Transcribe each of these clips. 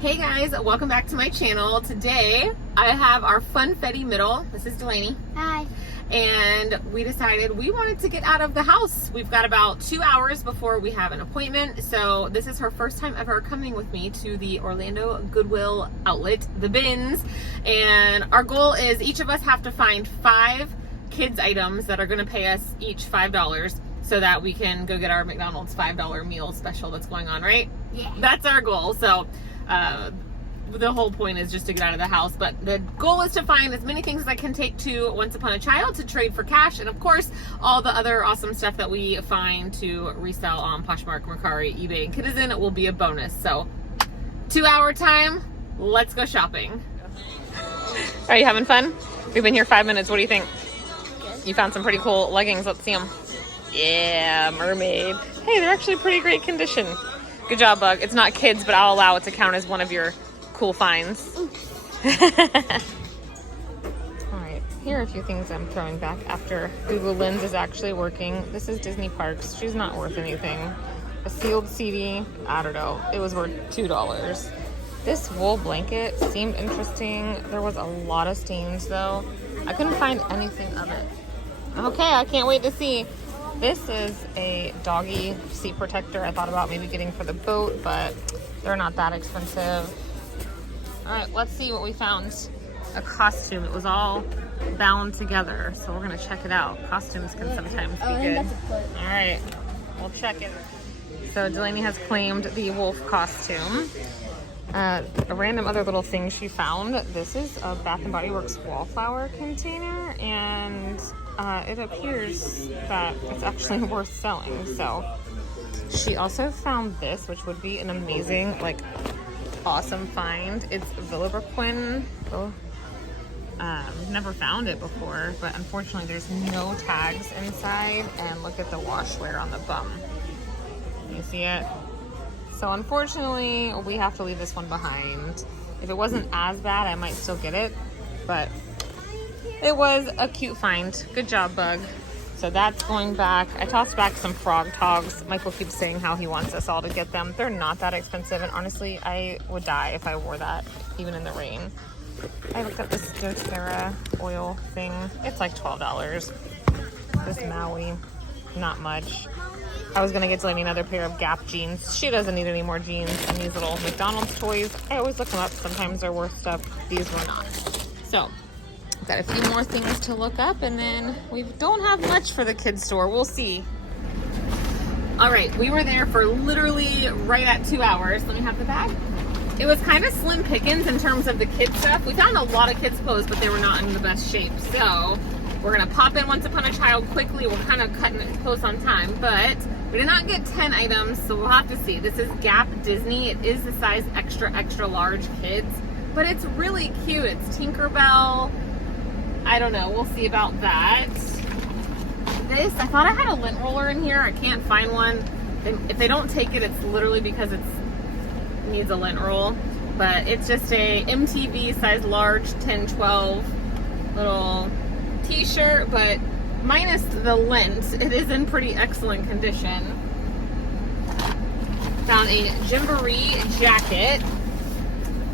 Hey guys, welcome back to my channel. Today I have our funfetti middle. This is Delaney. Hi. And we decided we wanted to get out of the house. We've got about 2 hours before we have an appointment. So this is her first time ever coming with me to the Orlando Goodwill outlet, the bins. And our goal is each of us have to find 5 kids items that are gonna pay us each $5 so that we can go get our McDonald's $5 meal special that's going on, right? Yeah. That's our goal. So the whole point is just to get out of the house, but the goal is to find as many things as I can take to Once Upon a Child to trade for cash, and of course all the other awesome stuff that we find to resell on Poshmark, Mercari, eBay, and Kidizen will be a bonus. So 2 hour time, let's go shopping. Are you having fun? We've been here 5 minutes. What do you think? Good. You found some pretty cool leggings. Let's see them. Yeah, mermaid. Hey, they're actually pretty great condition. Good job, Bug. It's not kids, but I'll allow it to count as one of your cool finds. All right, here are a few things I'm throwing back after Google Lens is actually working. This is Disney Parks. She's not worth anything. A sealed CD, I don't know. It was worth $2. This wool blanket seemed interesting. There was a lot of stains though. I couldn't find anything of it. Okay, I can't wait to see. This is a doggy seat protector. I thought about maybe getting for the boat, but they're not that expensive. All right, let's see what we found. A costume. It was all bound together, so we're gonna check it out. Costumes can sometimes be good. All right, we'll check it. So Delaney has claimed the wolf costume. A random other little thing she found. This is a Bath & Body Works wallflower container, and it appears that it's actually worth selling. So she also found this, which would be an amazing, like, awesome find. It's Vilebrequin. Oh, never found it before, but unfortunately there's no tags inside, and look at the wash wear on the bum. You see it? So unfortunately, we have to leave this one behind. If it wasn't as bad, I might still get it, but it was a cute find. Good job, Bug. So that's going back. I tossed back some frog togs. Michael keeps saying how he wants us all to get them. They're not that expensive, and honestly, I would die if I wore that, even in the rain. I looked up this doTERRA oil thing. It's like $12. This Maui, not much. I was gonna get Delaney another pair of Gap jeans. She doesn't need any more jeans. And these little McDonald's toys, I always look them up. Sometimes they're worth stuff. These were not. So, I've got a few more things to look up, and then we don't have much for the kids store. We'll see. All right, we were there for literally right at 2 hours. Let me have the bag. It was kind of slim pickings in terms of the kids stuff. We found a lot of kids clothes, but they were not in the best shape. So, we're gonna pop in Once Upon a Child quickly. We're kind of cutting it close on time, but we did not get 10 items, so we'll have to see. This is Gap Disney. It is the size extra, extra large kids, but it's really cute. It's Tinkerbell. I don't know, we'll see about that. This, I thought I had a lint roller in here. I can't find one. If they don't take it, it's literally because it needs a lint roll, but it's just a MTV size large 10-12 little t-shirt, but minus the lint, it is in pretty excellent condition. Found a Gymboree jacket.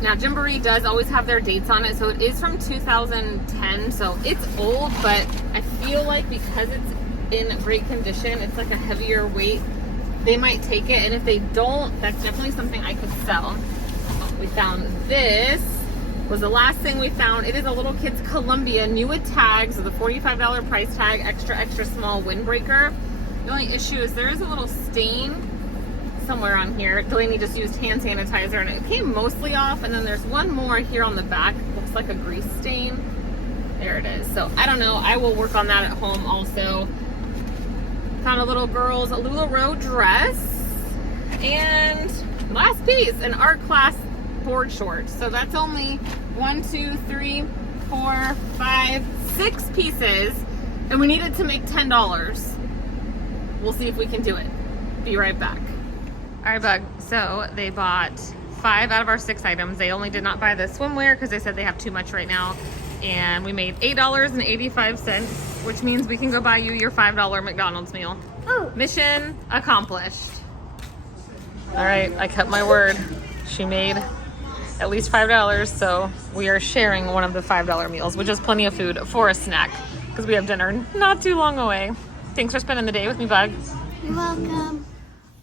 Now Gymboree does always have their dates on it, so it is from 2010, so it's old, but I feel like because it's in great condition, it's like a heavier weight, they might take it, and if they don't, that's definitely something I could sell. We found this. Was the last thing we found. It is a little kid's Columbia, new with tags, with a $45 price tag, extra, extra small windbreaker. The only issue is there is a little stain somewhere on here. Delaney just used hand sanitizer and it came mostly off, and then there's one more here on the back. Looks like a grease stain. There it is. So I don't know. I will work on that at home also. Found a little girl's LuLaRoe dress. And last piece, an art class board shorts. So that's only 1, 2, 3, 4, 5, 6 pieces, and we needed to make $10. We'll see if we can do it. Be right back. All right, Bug. So they bought 5 out of our 6 items. They only did not buy the swimwear because they said they have too much right now. And we made $8.85, which means we can go buy you your $5 McDonald's meal. Oh. Mission accomplished. All right, I kept my word. She made at least $5. So we are sharing one of the $5 meals, which is plenty of food for a snack because we have dinner not too long away. Thanks for spending the day with me, Bug. You're welcome.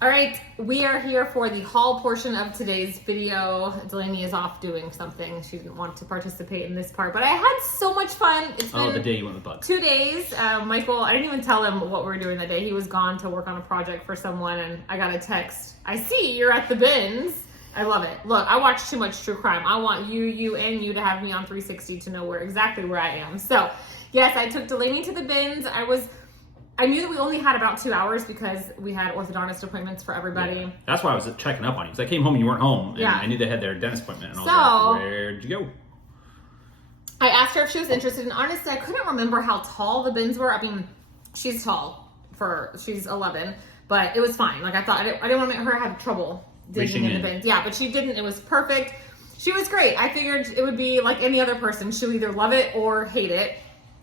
All right, we are here for the haul portion of today's video. Delaney is off doing something. She didn't want to participate in this part, but I had so much fun. It's been the day you went with Bug. 2 days. Michael, I didn't even tell him what we were doing that day. He was gone to work on a project for someone, and I got a text. I see you're at the bins. I love it. Look, I watch too much true crime. I want you, and you to have me on 360 to know exactly where I am. So, yes, I took Delaney to the bins. I knew that we only had about 2 hours because we had orthodontist appointments for everybody. Yeah. That's why I was checking up on you. Because I came home and you weren't home. And I knew they had their dentist appointment. And I was like, where'd you go? I asked her if she was interested. And honestly, I couldn't remember how tall the bins were. I mean, she's tall. She's 11. But it was fine. Like, I thought, I didn't want to make her have trouble digging in the bins. Yeah, but she didn't. It was perfect. She was great. I figured it would be like any other person. She'll either love it or hate it.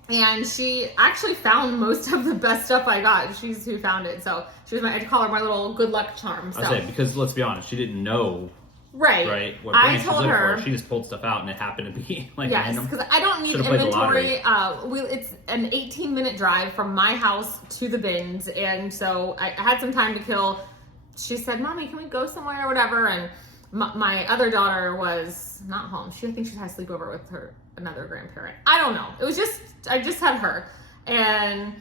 And she actually found most of the best stuff I got. She's who found it. So she was I'd call her my little good luck charm. So. I said, because let's be honest, she didn't know. Right. What I told her. For. She just pulled stuff out and it happened to be like yes, because I don't need inventory. It's an 18-minute drive from my house to the bins. And so I had some time to kill. She said, Mommy, can we go somewhere or whatever? And my other daughter was not home. I think she had a sleepover with another grandparent. I don't know. I just had her. And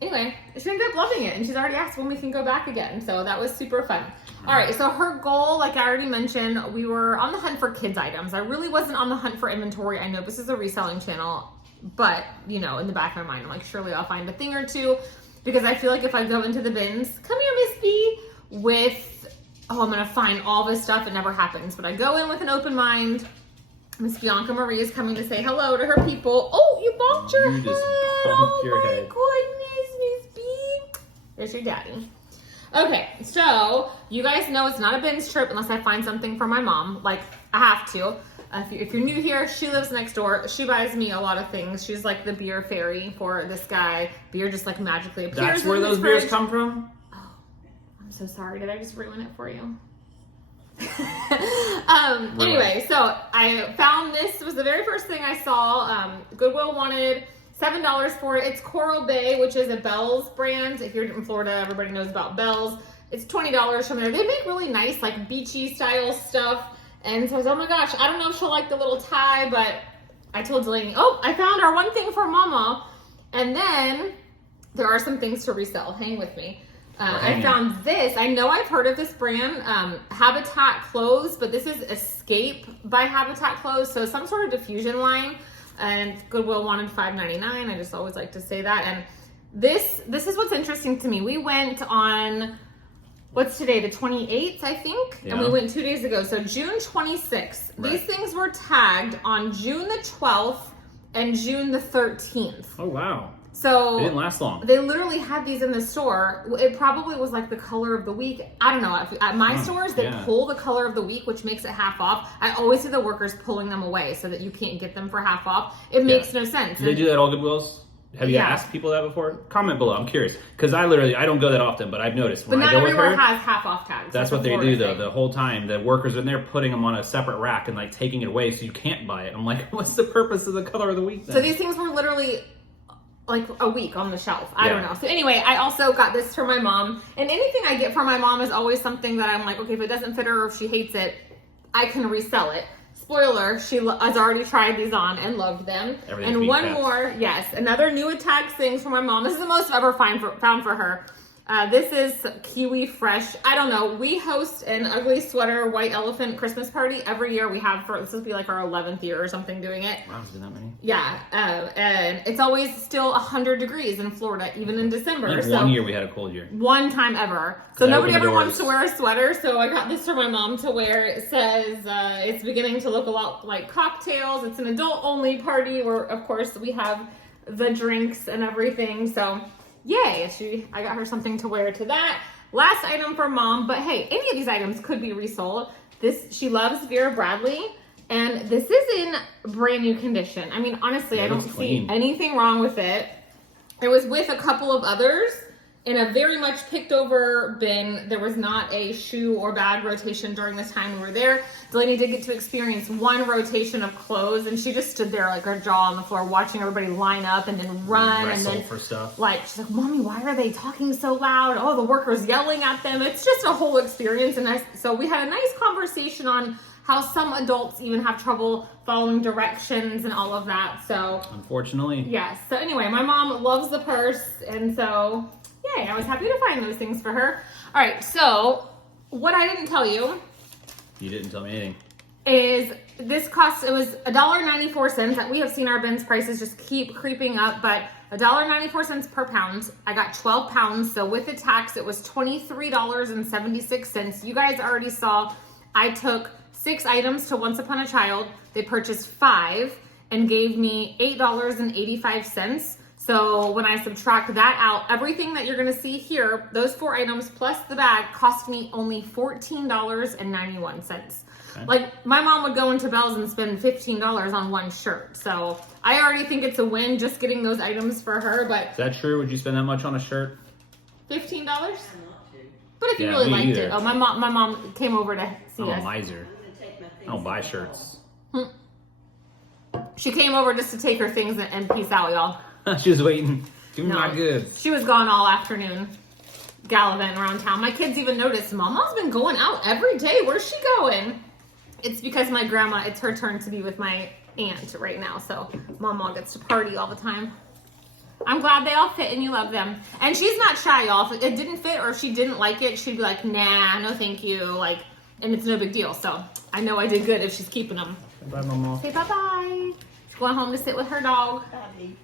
anyway, she ended up loving it. And she's already asked when we can go back again. So that was super fun. All right. So her goal, like I already mentioned, we were on the hunt for kids items. I really wasn't on the hunt for inventory. I know this is a reselling channel, but in the back of my mind, I'm like, surely I'll find a thing or two, because I feel like if I go into the bins, come here, Miss B, I'm going to find all this stuff. It never happens. But I go in with an open mind. Miss Bianca Marie is coming to say hello to her people. Oh, you bonked your head. Oh my goodness, Miss B. There's your daddy. Okay, so you guys know it's not a bins trip unless I find something for my mom. Like, I have to. If you're new here, she lives next door. She buys me a lot of things. She's like the beer fairy for this guy. Beer just like magically appears. That's where those beers come from? I'm so sorry. Did I just ruin it for you? Anyway, so I found this. Was the very first thing I saw. Goodwill wanted $7 for it. It's Coral Bay, which is a Bell's brand. If you're in Florida, everybody knows about Bell's. It's $20 from there. They make really nice, like beachy style stuff. And so I was, oh my gosh, I don't know if she'll like the little tie, but I told Delaney, I found our one thing for Mama. And then there are some things to resell. Hang with me. I found this. I know I've heard of this brand, Habitat Clothes, but this is Escape by Habitat Clothes. So some sort of diffusion line, and Goodwill wanted $5.99. I just always like to say that. And this is what's interesting to me. We went on, what's today? The 28th, I think. Yeah. And we went 2 days ago. So June 26th. Right. These things were tagged on June the 12th and June the 13th. Oh, wow. So they didn't last long. They literally had these in the store. It probably was like the color of the week. I don't know. At my stores, they pull the color of the week, which makes it half off. I always see the workers pulling them away so that you can't get them for half off. It makes no sense. Do they do that at all Goodwills? Have you asked people that before? Comment below. I'm curious. Because I don't go that often, but I've noticed when I go with her. But not everywhere has half off tags. That's what they do though. The whole time, the workers are in there putting them on a separate rack and like taking it away so you can't buy it. I'm like, what's the purpose of the color of the week then? So these things were literally like a week on the shelf. I don't know. So anyway, I also got this for my mom. And anything I get for my mom is always something that I'm like, okay, if it doesn't fit her or if she hates it, I can resell it. Spoiler, she has already tried these on and loved them. And one more, another new Attack things for my mom. This is the most I've ever found for her. This is Kiwi Fresh. I don't know. We host an ugly sweater white elephant Christmas party every year. We have this will be like our 11th year or something doing it. Wow, is it that many? Yeah, and it's always still 100 degrees in Florida, even in December. Like one year we had a cold year. One time ever. So nobody ever wants to wear a sweater. So I got this for my mom to wear. It says it's beginning to look a lot like cocktails. It's an adult-only party where, of course, we have the drinks and everything. So yay, I got her something to wear to that. Last item for mom, but hey, any of these items could be resold. She loves Vera Bradley, and this is in brand new condition. I mean, honestly, I don't see anything wrong with it. It was with a couple of others, in a very much picked over bin. There was not a shoe or bag rotation during this time we were there. Delaney did get to experience one rotation of clothes, and she just stood there like her jaw on the floor watching everybody line up and then run and then for stuff. Like, she's like, Mommy, why are they talking so loud? Oh, the workers yelling at them. It's just a whole experience. And so we had a nice conversation on how some adults even have trouble following directions and all of that. So unfortunately, yes. So anyway, my mom loves the purse, and so yay, I was happy to find those things for her. All right, so what I didn't tell you, you didn't tell me anything, is this cost, it was $1.94. That we have seen our bins prices just keep creeping up, but $1.94 per pound. I got 12 pounds, so with the tax, it was $23.76. You guys already saw I took 6 items to Once Upon a Child. They purchased 5 and gave me $8.85. So when I subtract that out, everything that you're gonna see here, those 4 items plus the bag, cost me only $14.91. Okay. Like, my mom would go into Bell's and spend $15 on one shirt. So I already think it's a win just getting those items for her, but... Is that true? Would you spend that much on a shirt? $15? But if you really liked it. Oh, my mom came over to see us. I'm a miser. I don't buy shirts. She came over just to take her things and peace out, y'all. She was waiting. Give me my goods. She was gone all afternoon, gallivanting around town. My kids even noticed, Mama's been going out every day. Where's she going? It's because my grandma, it's her turn to be with my aunt right now. So Mama gets to party all the time. I'm glad they all fit and you love them. And she's not shy, y'all. If it didn't fit or if she didn't like it, she'd be like, nah, no thank you. Like, and it's no big deal. So I know I did good if she's keeping them. Bye, Mama. Say bye-bye. She's going home to sit with her dog. Daddy.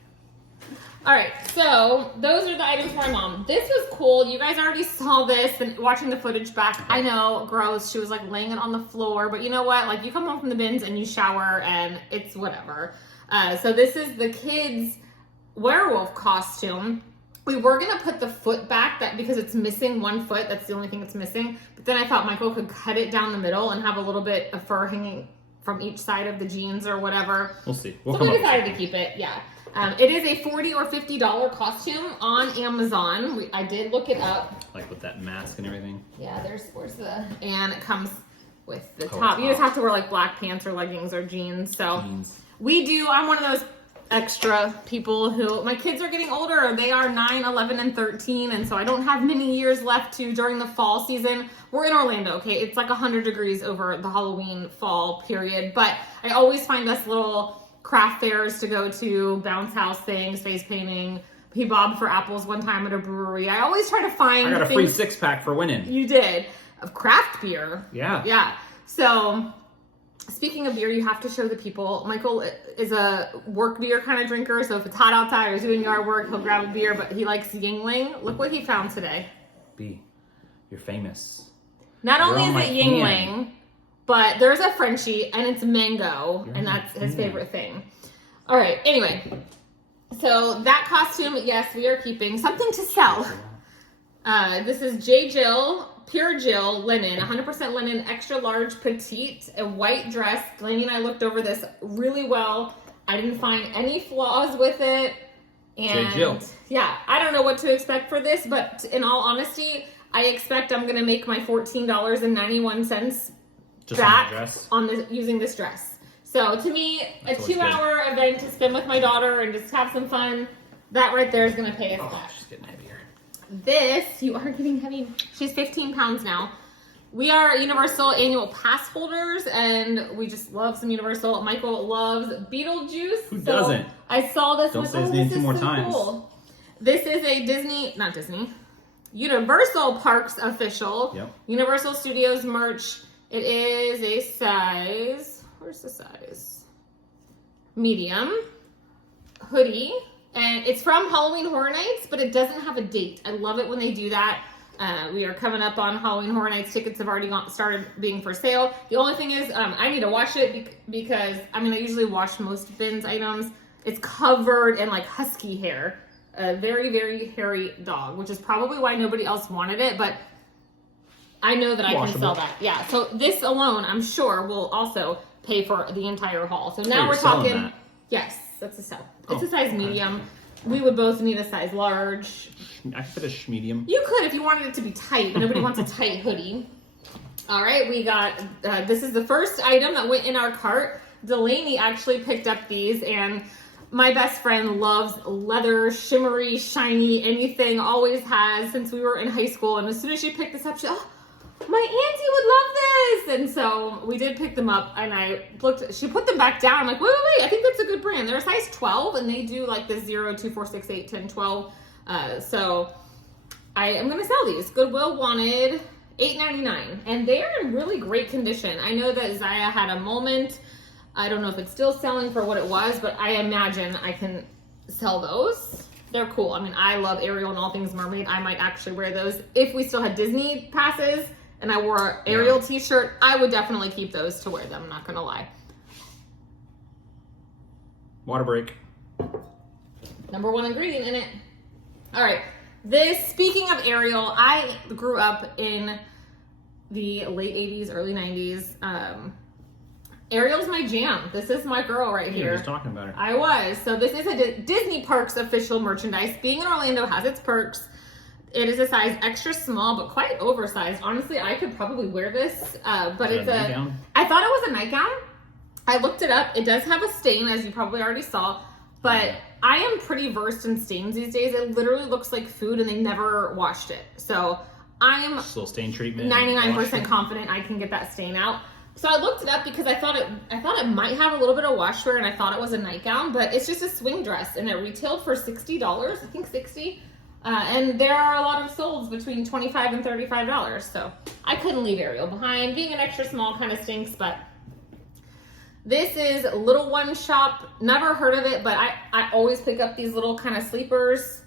All right, so those are the items for my mom. This was cool. You guys already saw this and watching the footage back. I know, gross. She was like laying it on the floor, but you know what? Like, you come home from the bins and you shower and it's whatever. So this is the kids' werewolf costume. We were gonna put the foot back because it's missing one foot. That's the only thing it's missing. But then I thought Michael could cut it down the middle and have a little bit of fur hanging from each side of the jeans or whatever. We'll see. So we decided to keep it, yeah. It is a $40 or $50 costume on Amazon. I did look it up. Like with that mask and everything? Yeah, and it comes with the top. You just have to wear like black pants or leggings or jeans. So I'm one of those extra people who, my kids are getting older. They are 9, 11, and 13. And so I don't have many years left during the fall season. We're in Orlando, okay? It's like 100 degrees over the Halloween fall period. But I always find us little craft fairs to go to, bounce house things, face painting. He bobbed for apples one time at a brewery. I always try to find I got a free 6-pack for winning. You did. Of craft beer. Yeah. Yeah. So, speaking of beer, you have to show the people. Michael is a work beer kind of drinker, so if it's hot outside or he's doing yard work, he'll grab a beer, but he likes Yingling. Look what he found today. B, you're famous. Not only is it Yingling, but there's a Frenchie, and it's mango, and that's his favorite thing. All right, anyway. So that costume, yes, we are keeping. Something to sell. This is J. Jill, Pure Jill linen, 100% linen, extra large, petite, a white dress. Delaney and I looked over this really well. I didn't find any flaws with it. And J. Jill. Yeah, I don't know what to expect for this, but in all honesty, I expect I'm going to make my $14.91 just back on using this dress. So to me, that's a 2-hour event to spend with my daughter and just have some fun. That right there is going to pay us back. She's getting heavier. This, you are getting heavy. She's 15 pounds now. We are Universal annual pass holders, and we just love some Universal. Michael loves Beetlejuice. Who doesn't? I saw this. Don't say his name 2 more times. Cool. This is a Universal Parks official. Yep. Universal Studios merch. It is a size, where's the size? Medium hoodie. And it's from Halloween Horror Nights, but it doesn't have a date. I love it when they do that. We are coming up on Halloween Horror Nights. Tickets have already started being for sale. The only thing is, I need to wash it because, I usually wash most bins items. It's covered in like husky hair. A very, very hairy dog, which is probably why nobody else wanted it, but I know that I can sell that. Yeah, so this alone, I'm sure, will also pay for the entire haul. So now we're talking, yes, that's a sell. It's a size medium. We would both need a size large. I could fit a medium. You could if you wanted it to be tight, but nobody wants a tight hoodie. All right, we got, this is the first item that went in our cart. Delaney actually picked up these, and my best friend loves leather, shimmery, shiny, anything, always has since we were in high school. And as soon as she picked this up, she, oh, my auntie would love this. And so we did pick them up, and I looked, she put them back down. I'm like, wait, I think that's a good brand. They're a size 12, and they do like the 0, 2, 4, 6, 8, 10, 12. So I am going to sell these. Goodwill wanted $8.99, and they are in really great condition. I know that Zaya had a moment. I don't know if it's still selling for what it was, but I imagine I can sell those. They're cool. I mean, I love Ariel and all things mermaid. I might actually wear those. If we still had Disney passes and I wore an Ariel t-shirt, I would definitely keep those to wear them, I'm not gonna lie. Water break. Number 1 ingredient in it. All right, this, speaking of Ariel, I grew up in the late 80s, early 90s. Ariel's my jam. This is my girl right here. You were just talking about her. I was. So this is a Disney Parks official merchandise. Being in Orlando has its perks. It is a size extra small, but quite oversized. Honestly, I could probably wear this, but it's a nightgown? I thought it was a nightgown. I looked it up. It does have a stain, as you probably already saw, but I am pretty versed in stains these days. It literally looks like food, and they never washed it. So I am just a little stain treatment. 99% confident I can get that stain out. So I looked it up because I thought it might have a little bit of washwear, and I thought it was a nightgown, but it's just a swing dress, and it retailed for $60, I think $60. And there are a lot of solds between $25 and $35. So I couldn't leave Ariel behind. Being an extra small kind of stinks, but this is Little One Shop. Never heard of it, but I always pick up these little kind of sleepers,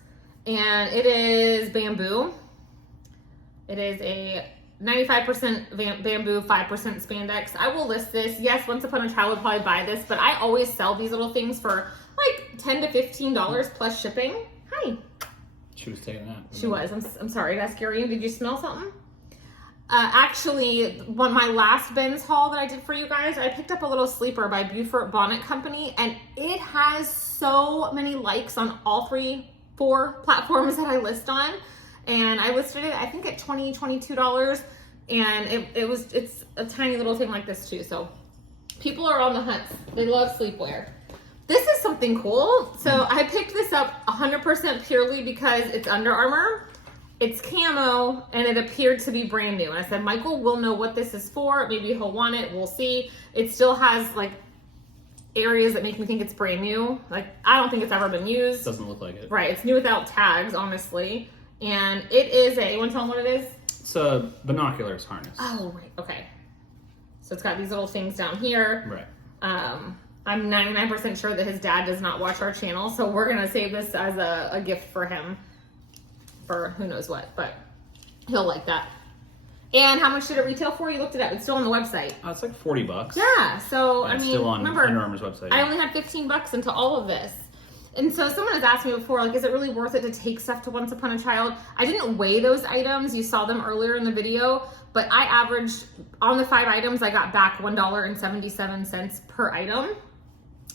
and it is bamboo. It is a 95% bamboo, 5% spandex. I will list this. Yes, Once Upon a Child would probably buy this, but I always sell these little things for like $10 to $15 plus shipping. Hi. She was taking that. She was. I'm sorry. Did I scare you? Did you smell something? Actually, my last Ben's haul that I did for you guys, I picked up a little sleeper by Beaufort Bonnet Company, and it has so many likes on all 4 platforms that I list on. And I listed it, I think, at $20, $22, and it's a tiny little thing like this too. So people are on the hunt. They love sleepwear. This is something cool. So I picked this up 100% purely because it's Under Armour, it's camo, and it appeared to be brand new. And I said, Michael will know what this is for. Maybe he'll want it. We'll see. It still has like areas that make me think it's brand new. Like, I don't think it's ever been used. Doesn't look like it. Right. It's new without tags, honestly. And it is you want to tell them what it is? It's a binoculars harness. Oh, right. Okay. So it's got these little things down here. Right. I'm 99% sure that his dad does not watch our channel, so we're going to save this as a gift for him for who knows what, but he'll like that. And how much did it retail for? You looked it up. It's still on the website. Oh, it's like $40. Yeah. So, and I it's mean, still on remember, Under Armour's website. I only had $15 into all of this. And so someone has asked me before, like, is it really worth it to take stuff to Once Upon a Child? I didn't weigh those items. You saw them earlier in the video, but I averaged, on the 5 items, I got back $1.77 per item.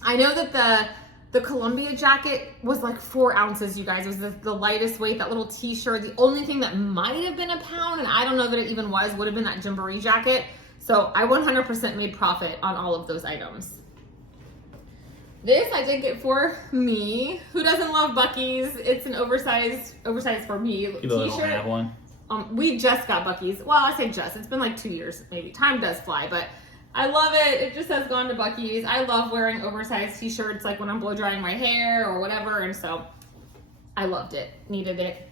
I know that the Columbia jacket was like 4 ounces, you guys. It was the lightest weight, that little t-shirt. The only thing that might have been a pound, and I don't know that it even was, would have been that Gymboree jacket. So I 100% made profit on all of those items. This I did get for me. Who doesn't love Buc-ee's? It's an oversized for me People that don't have one. We just got Buc-ee's. Well, I say just. It's been like 2 years, maybe. Time does fly, but I love it. It just has gone to Buc-ee's. I love wearing oversized t-shirts, like when I'm blow drying my hair or whatever, and so I loved it. Needed it.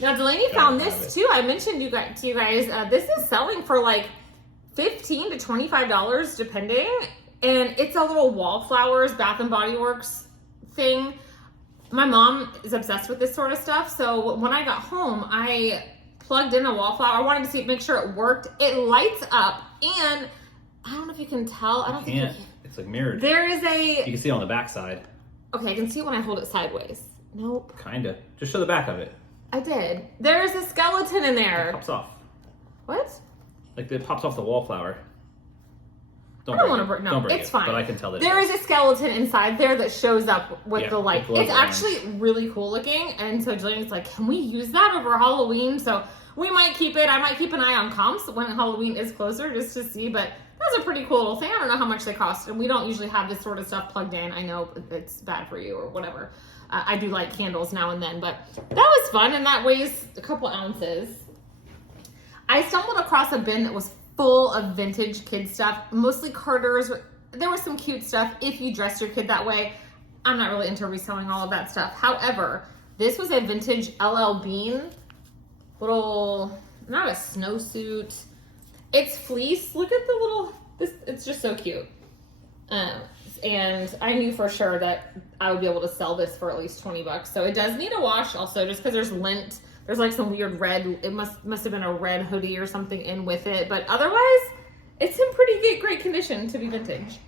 Now Delaney found this too. I mentioned to you guys. This is selling for like $15 to $25 depending. And it's a little wallflowers Bath and Body Works thing. My mom is obsessed with this sort of stuff. So when I got home, I plugged in a wallflower. I wanted to make sure it worked. It lights up, and I don't know if you can tell. I don't think you can. It's like mirrored. There is You can see it on the back side. Okay, I can see it when I hold it sideways. Nope. Kinda. Just show the back of it. I did. There's a skeleton in there. It pops off. What? Like it pops off the wallflower. Don't I don't break want to it. break. No, Don't break it's it, fine. But I can tell that there is a skeleton inside there that shows up with the light. the glow It's orange. actually really cool looking, and so Jillian's like, "Can we use that over Halloween?" So we might keep it. I might keep an eye on comps when Halloween is closer, just to see. But that's a pretty cool little thing. I don't know how much they cost, and we don't usually have this sort of stuff plugged in. I know it's bad for you or whatever. I do light candles now and then, but that was fun, and that weighs a couple ounces. I stumbled across a bin that was full of vintage kid stuff, mostly Carter's. There was some cute stuff if you dress your kid that way. I'm not really into reselling all of that stuff. However, this was a vintage LL Bean little, not a snowsuit. It's fleece. Look at the little, it's just so cute. And I knew for sure that I would be able to sell this for at least $20. So it does need a wash also, just because there's lint. There's like some weird red, it must have been a red hoodie or something in with it. But otherwise, it's in pretty great condition to be vintage.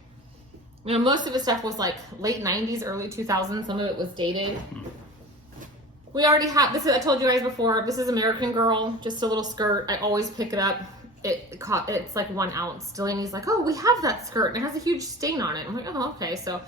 You know, most of the stuff was like late 90s, early 2000s. Some of it was dated. We already have, I told you guys before, this is American Girl, just a little skirt. I always pick it up. It's like 1 ounce. Delaney's like, oh, we have that skirt, and it has a huge stain on it. I'm like, oh, okay. So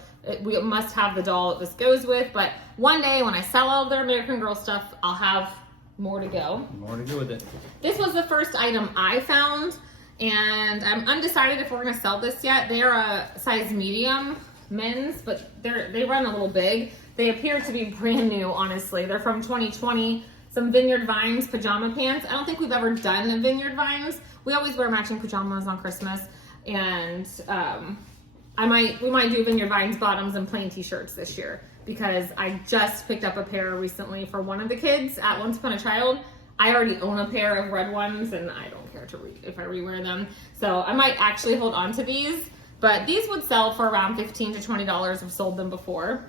we must have the doll that this goes with. But one day when I sell all their American Girl stuff, I'll have more to go. More to go with it. This was the first item I found, and I'm undecided if we're going to sell this yet. They're a size medium men's, but they run a little big. They appear to be brand new, honestly. They're from 2020. Some Vineyard Vines pajama pants. I don't think we've ever done a Vineyard Vines. We always wear matching pajamas on Christmas, and we might do Vineyard Vines bottoms and plain t-shirts this year, because I just picked up a pair recently for one of the kids at Once Upon a Child. I already own a pair of red ones, and I don't care if I rewear them. So I might actually hold on to these, but these would sell for around $15 to $20. I've sold them before.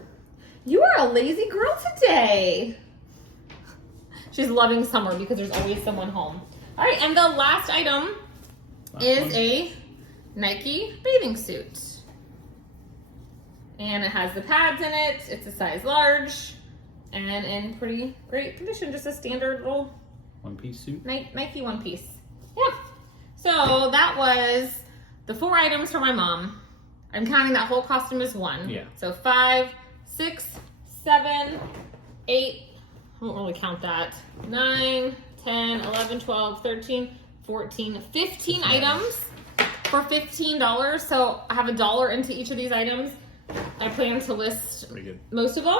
You are a lazy girl today. She's loving summer because there's always someone home. All right, and the last item is a Nike bathing suit. And it has the pads in it. It's a size large and in pretty great condition. Just a standard little one-piece suit. Nike one piece. Yeah. So that was the 4 items for my mom. I'm counting that whole costume as one. Yeah. So 5, 6, 7, 8. I won't really count that. 9, 10, 11, 12, 13, 14, 15 items for $15. So I have $1 into each of these items. I plan to list most of them.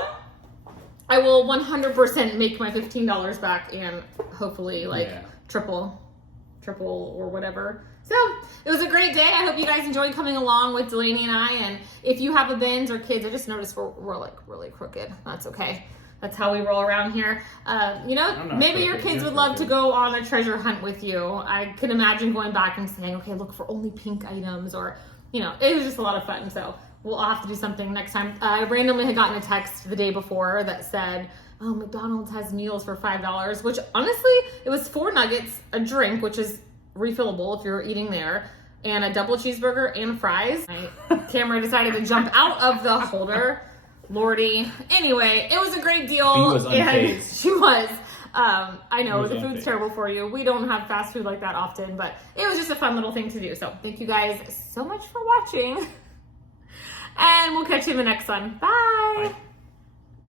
I will 100% make my $15 back and hopefully triple or whatever. So it was a great day. I hope you guys enjoyed coming along with Delaney and I. And if you have a bins or kids, I just noticed we're like really crooked. That's okay. That's how we roll around here. Maybe your kids would love to go on a treasure hunt with you. I can imagine going back and saying, okay, look for only pink items, or, it was just a lot of fun. So we'll have to do something next time. I randomly had gotten a text the day before that said, oh, McDonald's has meals for $5, which honestly, it was 4 nuggets, a drink, which is refillable if you're eating there, and a double cheeseburger and fries. My camera decided to jump out of the holder. Lordy. Anyway, it was a great deal. She was unfazed. She was. I know the food's terrible for you. We don't have fast food like that often, but it was just a fun little thing to do. So thank you guys so much for watching. And we'll catch you in the next one. Bye. Bye.